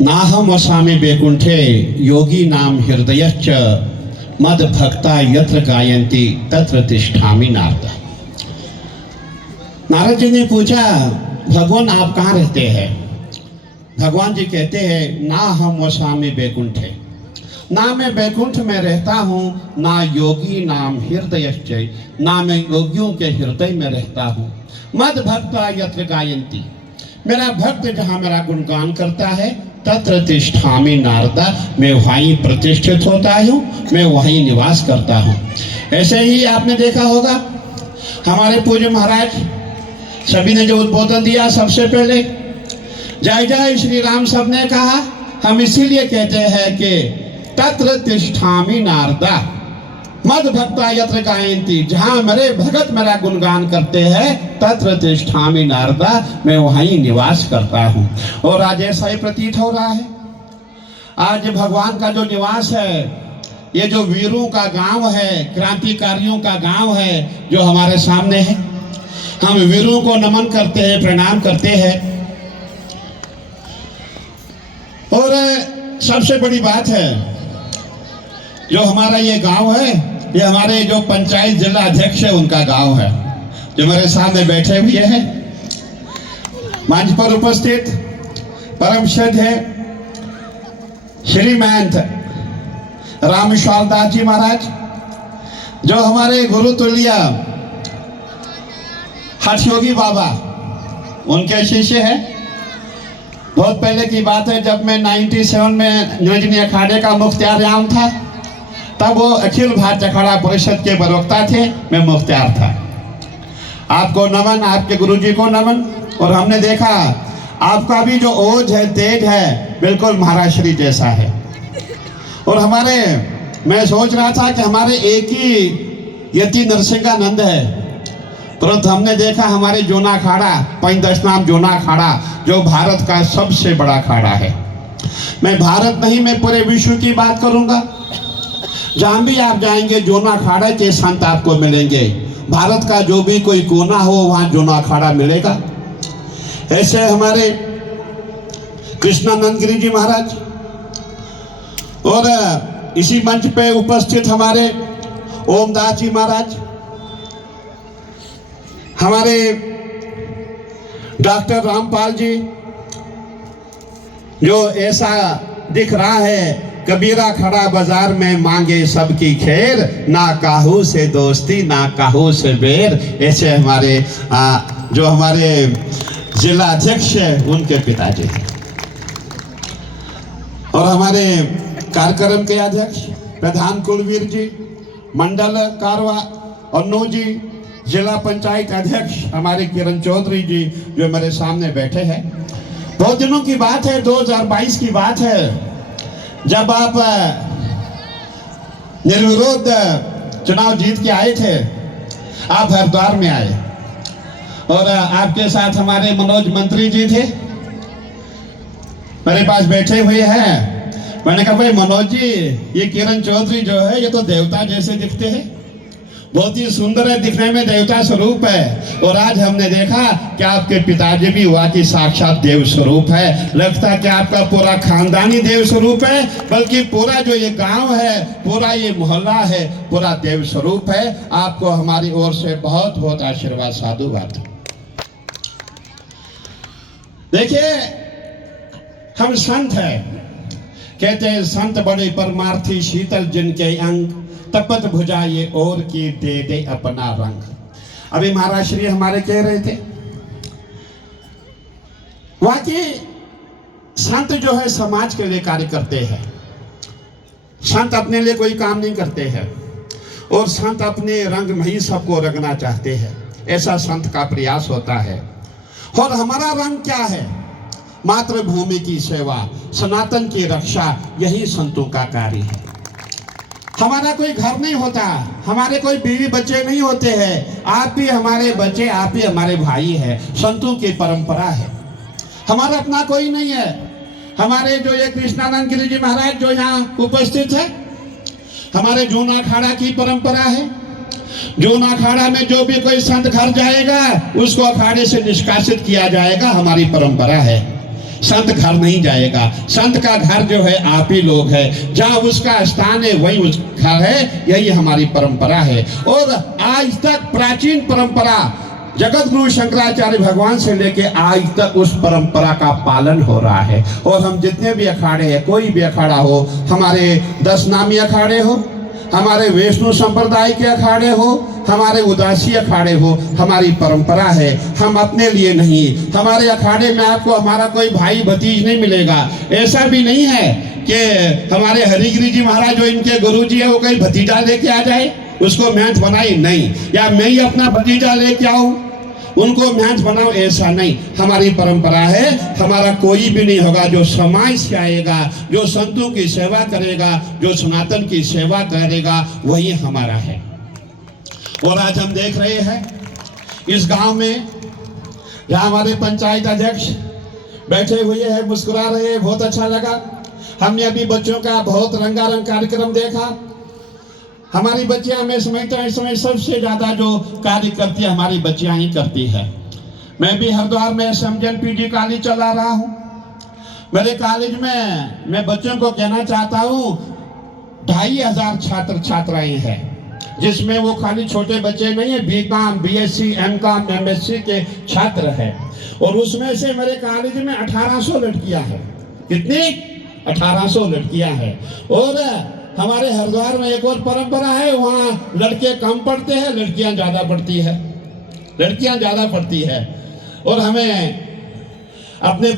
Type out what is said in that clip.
नाहम वसामि वैकुंठे योगी नाम हृदयश्च मद भक्ता यत्र गायन्ति तत्र तिष्ठामि नारद। नारद जी ने पूछा, भगवान आप कहाँ रहते हैं? भगवान जी कहते हैं, ना हम वसामि वैकुंठे, ना मैं वैकुंठ में रहता हूँ, ना योगी नाम हृदयश्च, ना मैं योगियों के हृदय में रहता हूँ। मद भक्ता यत्र गायन्ति, मेरा भक्त जहाँ मेरा गुणगान करता है, तत्र तिष्ठामि नारदा, मैं वहीं प्रतिष्ठित होता हूँ, मैं वहीं निवास करता हूँ। ऐसे ही आपने देखा होगा हमारे पूज्य महाराज सभी ने जो उद्बोधन दिया, सबसे पहले जय जय श्री राम सबने कहा। हम इसीलिए कहते हैं कि तत्र तिष्ठामि नारदा मद भक्ता यत्र गायन्ति, जहाँ मेरे भगत मेरा गुणगान करते हैं, तत्र तिष्ठामि नारदा, मैं वहीं निवास करता हूँ। और आज ऐसा ही प्रतीत हो रहा है। आज भगवान का जो निवास है, ये जो वीरों का गांव है, क्रांतिकारियों का गांव है, जो हमारे सामने है, हम वीरों को नमन करते हैं, प्रणाम करते हैं। और सबसे बड़ी बात है, जो हमारा ये गांव है, ये हमारे जो पंचायत जिला अध्यक्ष है उनका गांव है, जो मेरे सामने बैठे हुए हैं। मंच पर उपस्थित परम श्रद्धेय श्री महंत रामेश्वर दास जी महाराज, जो हमारे गुरु तुल्य हठ योगी बाबा उनके शिष्य है। बहुत पहले की बात है, जब मैं 97 में निरंजनी अखाड़े का मुख्तियार आम था, तब वो अखिल भारतीय अखाड़ा परिषद के प्रवक्ता थे, मैं मुख्तियार था। आपको नमन, आपके गुरुजी को नमन। और हमने देखा आपका भी जो ओज है, तेज है, बिल्कुल महाराज श्री जैसा है। और हमारे, मैं सोच रहा था कि हमारे एक ही यति नरसिंहानंद है, परंतु हमने देखा हमारे जोना अखाड़ा, पंचदशनाम जोना अखाड़ा, जो भारत का सबसे बड़ा अखाड़ा है। मैं भारत नहीं, मैं पूरे विश्व की बात करूंगा। जहां भी आप जाएंगे, जोना अखाड़ा के संत आपको मिलेंगे। भारत का जो भी कोई कोना हो, वहां जोना अखाड़ा मिलेगा। ऐसे हमारे कृष्णानंद गिरी जी महाराज, और इसी मंच पे उपस्थित हमारे ओमदास जी महाराज, हमारे डॉक्टर रामपाल जी, जो ऐसा दिख रहा है, कबीरा खड़ा बाजार में मांगे सबकी खैर, ना काहू से दोस्ती ना काहू से बैर। ऐसे हमारे जो हमारे जिला अध्यक्ष है, उनके पिताजी हैं। और हमारे कार्यक्रम के अध्यक्ष प्रधान कुलवीर जी, मंडल कारवा अन्नू जी, जिला पंचायत अध्यक्ष हमारे किरण चौधरी जी, जो मेरे सामने बैठे हैं। बहुत दिनों की बात है, 2022 की बात है, जब आप निर्विरोध चुनाव जीत के आए थे। आप हरिद्वार में आए और आपके साथ हमारे मनोज मंत्री जी थे, मेरे पास बैठे हुए हैं। मैंने कहा, भाई मनोज जी, ये किरण चौधरी जो है, ये तो देवता जैसे दिखते हैं, बहुत ही सुंदर है, दिखने में देवता स्वरूप है। और आज हमने देखा कि आपके पिताजी भी वाकई साक्षात देव स्वरूप है। लगता है कि आपका पूरा खानदानी देव स्वरूप है, बल्कि पूरा जो ये गांव है, पूरा ये मोहल्ला है, पूरा देव स्वरूप है। आपको हमारी ओर से बहुत बहुत आशीर्वाद, साधुवाद। देखिए, हम संत हैं, कहते हैं संत बड़े परमार्थी, शीतल जिनके अंग, तपत भुजा ये और की दे दे अपना रंग। अभी महाराज श्री हमारे कह रहे थे, वाकई संत जो है समाज के लिए कार्य करते हैं। संत अपने लिए कोई काम नहीं करते हैं, और संत अपने रंग में ही सबको रंगना चाहते हैं। ऐसा संत का प्रयास होता है। और हमारा रंग क्या है? मातृभूमि की सेवा, सनातन की रक्षा, यही संतों का कार्य है। हमारा कोई घर नहीं होता, हमारे कोई बीवी बच्चे नहीं होते हैं। आप भी हमारे बच्चे, आप भी हमारे भाई हैं। संतों की परंपरा है, हमारा अपना कोई नहीं है। हमारे जो ये कृष्णानंद गिरी जी महाराज जो यहाँ उपस्थित है, हमारे जूना अखाड़ा की परंपरा है। जूना अखाड़ा में जो भी कोई संत घर जाएगा, उसको अखाड़े से निष्कासित किया जाएगा, हमारी परंपरा है। संत घर नहीं जाएगा। संत का घर जो है आप ही लोग है, जहाँ उसका स्थान है वही उस घर है। यही हमारी परंपरा है। और आज तक प्राचीन परंपरा जगत गुरु शंकराचार्य भगवान से लेके आज तक उस परंपरा का पालन हो रहा है। और हम जितने भी अखाड़े हैं, कोई भी अखाड़ा हो, हमारे 10 नामी अखाड़े हो, हमारे वैष्णव संप्रदाय के अखाड़े हो, हमारे उदासी अखाड़े हो, हमारी परंपरा है। हम अपने लिए नहीं, हमारे अखाड़े में आपको हमारा कोई भाई भतीज नहीं मिलेगा। ऐसा भी नहीं है कि हमारे हरिगिरी जी महाराज जो इनके गुरु जी है वो कोई भतीजा लेके आ जाए, उसको महंत बनाई नहीं, या मैं ही अपना भतीजा लेके आऊं उनको महंत बनाओ, ऐसा नहीं। हमारी परंपरा है, हमारा कोई भी नहीं होगा जो समाज से आएगा, जो संतों की सेवा करेगा, जो सनातन की सेवा करेगा, वही हमारा है। और आज हम देख रहे हैं इस गांव में जहां हमारे पंचायत अध्यक्ष बैठे हुए हैं, मुस्कुरा रहे हैं, बहुत अच्छा लगा। हमने अभी बच्चों का बहुत रंगारंग कार्यक्रम देखा। हमारी बच्चियां, मैं समझता हूँ इस समय सबसे ज्यादा जो कार्य करती है हमारी बच्चियां ही करती है। मैं भी हरिद्वार में समझन पीजी कॉलेज चला रहा हूँ। मेरे कॉलेज में मैं बच्चों को कहना चाहता हूँ 2500 छात्र छात्राएं हैं, जिसमें वो खाली छोटे बच्चे नहीं है, बीकॉम, बीएससी, एमकॉम, एमएससी के छात्र हैं। और उसमें से मेरे कॉलेज में 1800 लड़कियां हैं। कितनी? 1800 लड़कियां हैं। और हमारे हरिद्वार में एक और परंपरा है, वहाँ लड़के कम पढ़ते हैं, लड़कियां ज्यादा पढ़ती है। लड़कियां ज्यादा पढ़ती है। और हमें अपने